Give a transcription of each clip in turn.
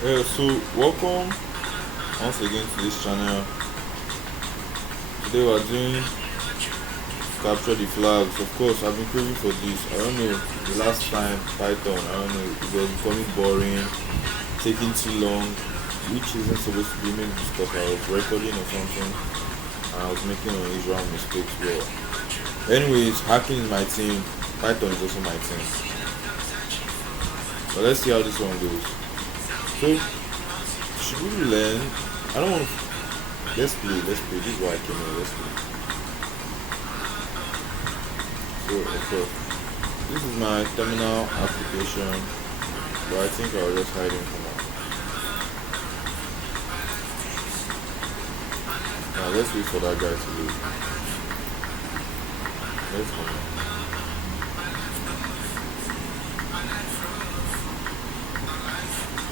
So welcome once again to this channel. Today we are doing capture the flags. Of course, I've been craving for this. I don't know, the last time Python, I don't know, it was becoming boring, taking too long, which isn't supposed to be. Maybe because I was recording or something and I was making unusual mistakes. But anyways, hacking is my team, Python is also my team. But let's see how this one goes. So should we learn? I don't want to. Let's play. This is why I came here. Let's play. So of course, this is my terminal application, but I think I'll just hide him for now. Now let's wait for that guy to leave. Let's go.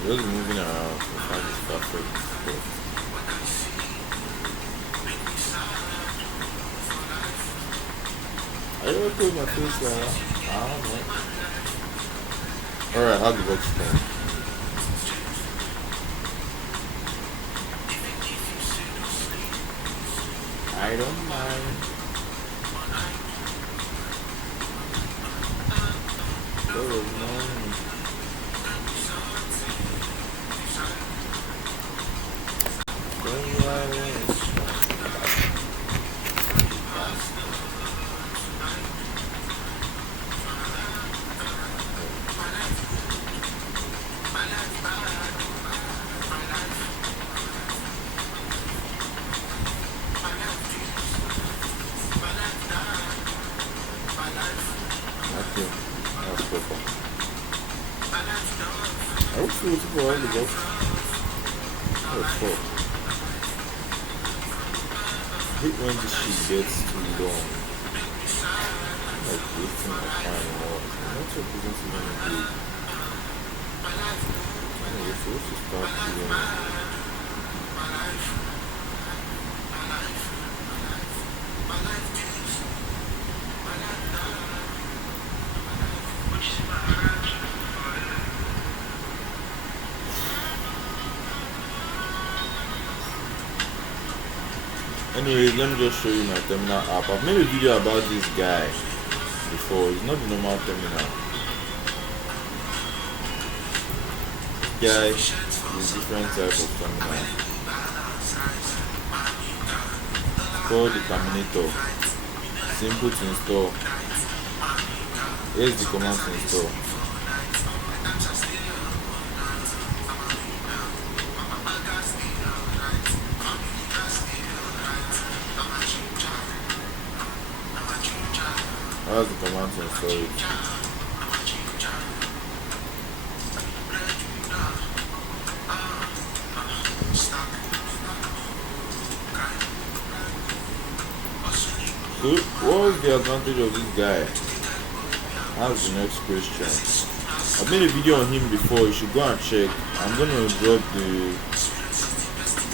Just moving around to find this perfect spot. I ever put my face like that? I don't know. Alright, HackTheBox phone. I don't mind. There was no. Okay, that's perfect. I wish we were to go out the box. Oh, fuck. I hate when this shit gets too long. Like wasting my time or network isn't even good. Anyway, so let's just start doing Anyways, let me just show you my terminal app. I've made a video about this guy before. It's not the normal terminal. This guy is different type of terminal. It's called the Terminator. Simple to install. Here's the command to install. That's the command to install it. So, what is the advantage of this guy? That's the next question. I've made a video on him before, you should go and check. I'm gonna drop the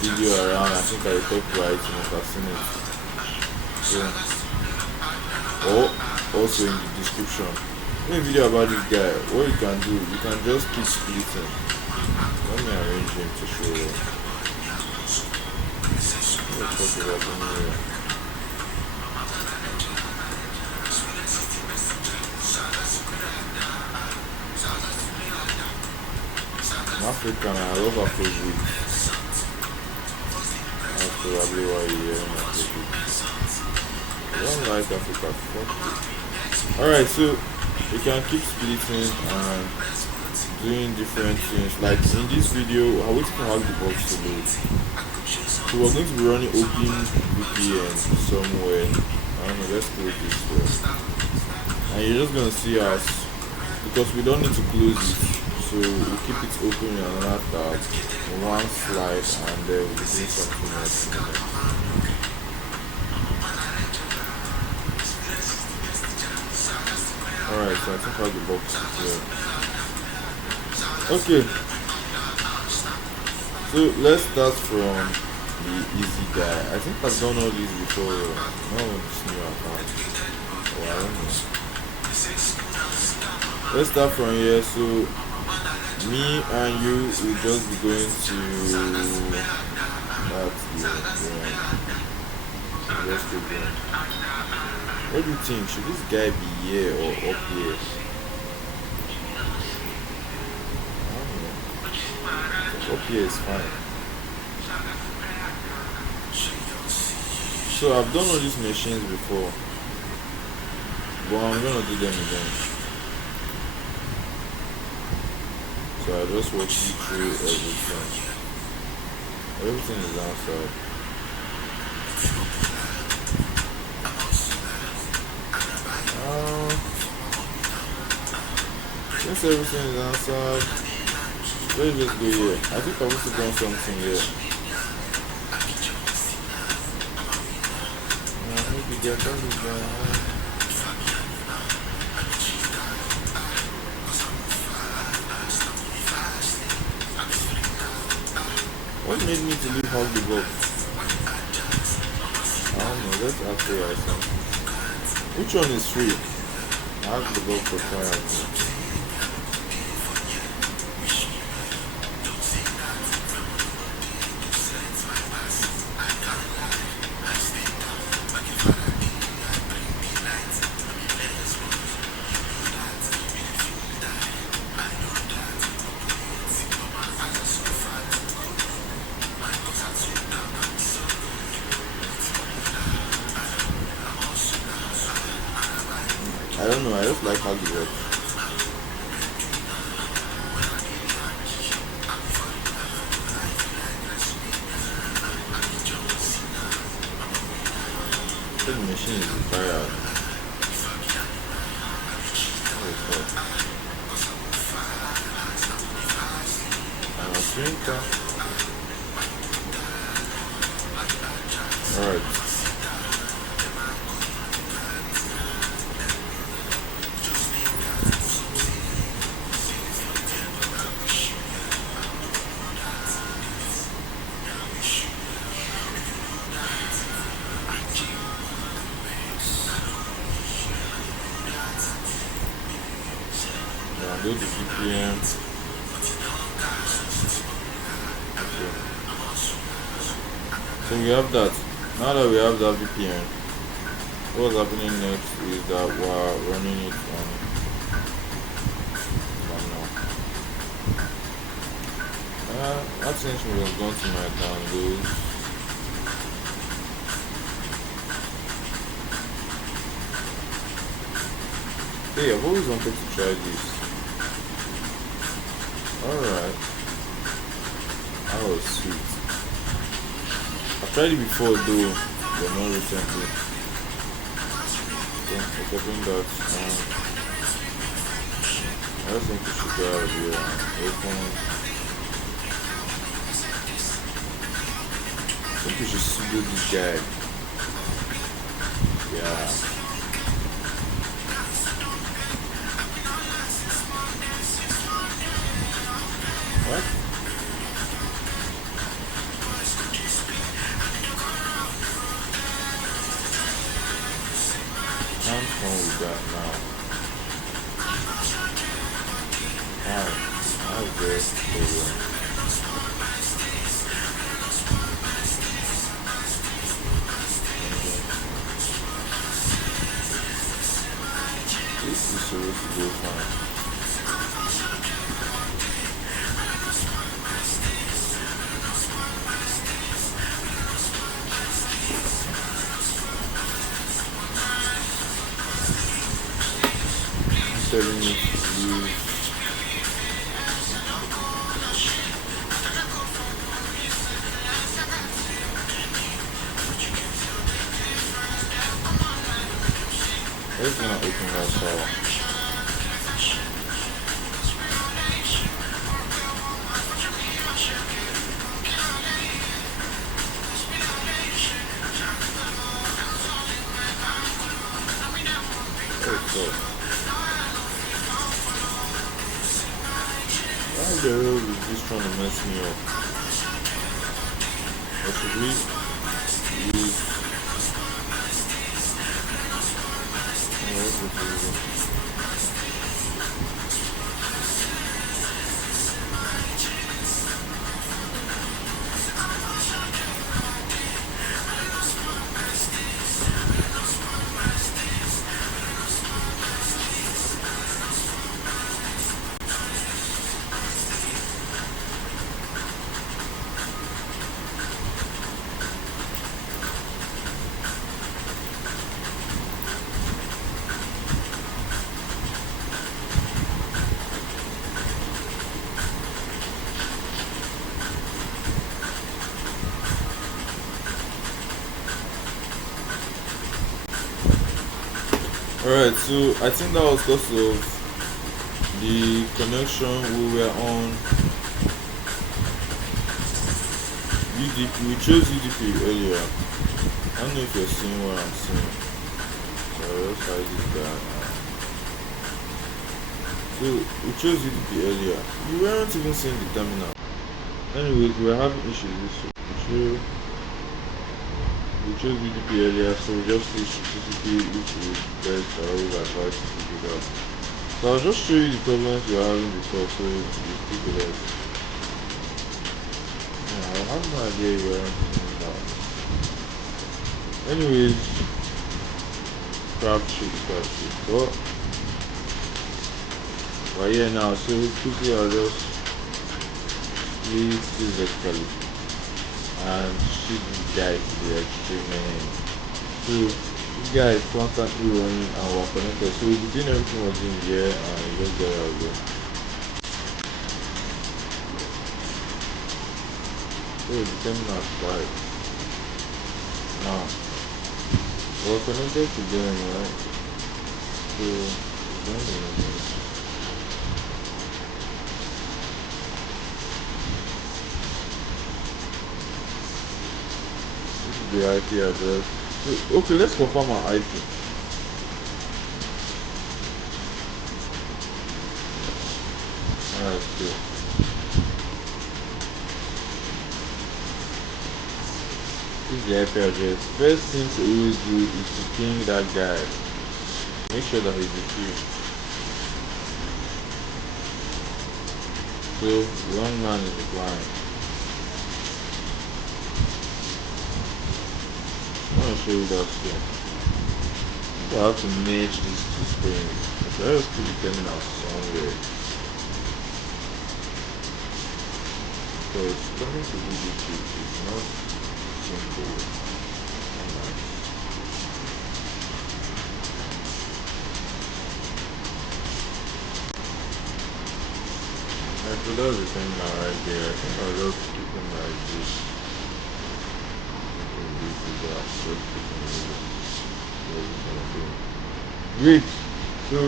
video around, I think I talked right, you must have seen it. So, or also in the description. In a video about this guy, what you can do, you can just keep splitting. Let me arrange him to show you. Let's talk about him here. I'm African, I love Afrobeat. That's probably why you're hearing Afrobeat. I don't like Africa. Alright, so you can keep splitting and doing different things. Like in this video, I wait for HackTheBox to load. So we're going to be running OpenVPN somewhere. I don't know, let's close this first. And you're just going to see us, because we don't need to close it. So we'll keep it open in another tab, in one slide, and then we'll be doing something else. Alright, so I think HackTheBox is here. Okay. So let's start from the easy guy. I think I've done all these before. No one's new account. Oh, I don't know. Let's start from here. So Me and you will just be going to that here. Let's keep going. What do you think? Should this guy be here or up here? I don't know. Up here is fine. So I've done all these machines before, but I'm gonna do them again. So I just walk you through everything. Everything is outside. Since everything is outside, let's just go here. I think I've also done something here. Maybe get that is what made me to leave HackTheBox? I don't know, let's actually ask him. Which one is free? HackTheBox for trial. I don't know, I just like how it works. The machine is tired. I'm a drinker. Alright. Go to VPN. Okay. So we have that. Now that we have that VPN, what's happening next is that we're running it on now. I think we have gone to my downloads. Hey, I've always wanted to try this. Alright. That was sweet. I've tried it before though, but not recently. So let's open that. I just think we should go out here and open. I think we should sudo this guy. Yeah. What? Can't come with that now. How's this? This is supposed to go fine. Telling me to use let's not open that file. Why the hell is this trying to mess me up? Or should we use Alright, so I think that was because of the connection we were on UDP. We chose UDP earlier. I don't know if you're seeing what I'm seeing. So let's try this down. So we chose UDP earlier. You weren't even seeing the terminal. Anyways, we were having issues this week. We chose UDP earlier, so we just switched to TCP, which is best. I always advise to do that. So I'll just show you the problems we were having before, so you stick with us. Yeah, I have no idea you weren't seeing that. Anyways, crap shit. But yeah, now, so quickly I'll just leave this vertically and shoot this guy to the extreme end. So this guy is constantly running and we're connected. So the thing everything was in here and just get out there. So the terminal is quiet. Now we're connected to them, right? So this is the IP address. So, okay, let's confirm our IP. Alright, so this is the IP address. First thing to always do is to ping that guy. Make sure that he's with you. So one man is the client. I want to show you that screen. So I have to merge these two screens. Okay, let's put the terminal somewhere. Because coming to UDP is not simple. So that's the terminal right there. I think I'll just keep them like this. Great. So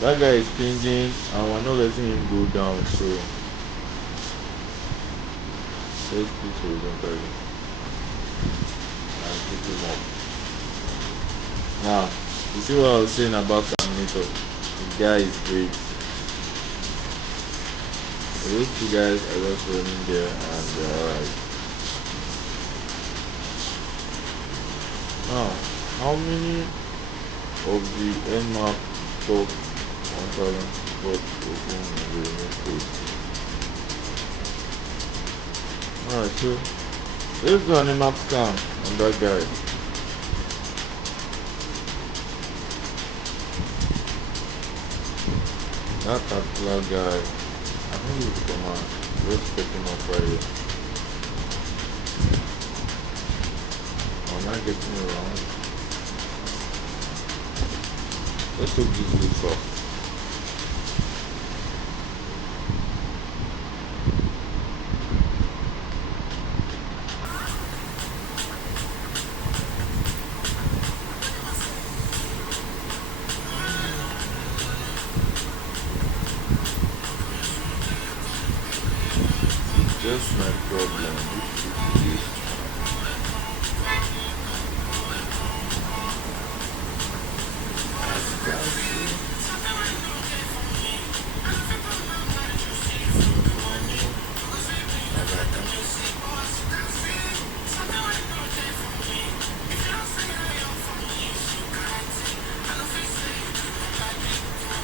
that guy is pinging and we're not letting him go down, so let's put horizontally and pick him up. Now, you see what I was saying about Terminator? The guy is great. Those two guys are just running there and they're alright. Now, how many of the Nmap top 1000 spots open in the remote code? Alright, so let's do an Nmap scan on that guy. That particular guy, I think it's command. Let's pick him up right here. Am I getting it wrong? Let's hope this goes fast. Just my problem.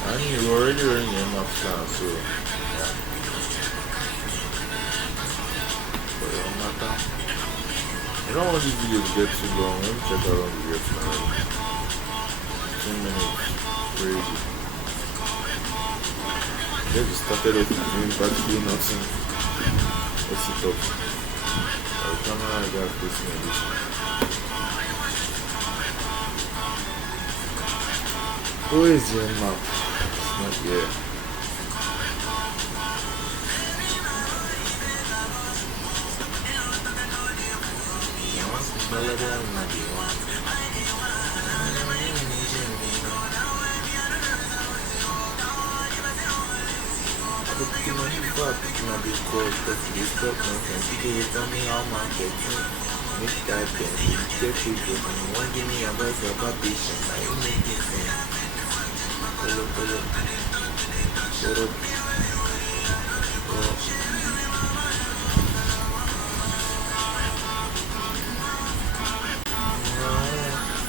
I mean, you're already running the Nmap scan, so yeah. But it don't matter. I don't want these videos to get too long. Let me check how long we get now. 10 minutes. Crazy. I guess we started off doing practically nothing. Let's sit up. Our camera got facing this. Where is your map? It's not here. before I put in a big call, because they stop nonsense. People will tell me how marketing make guidance, you get feedback, and you won't give me advice about patience. I don't make it sense. Follow. Shut up.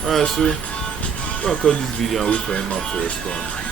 Alright, so I'm gonna cut this video and wait for Nmap to respond.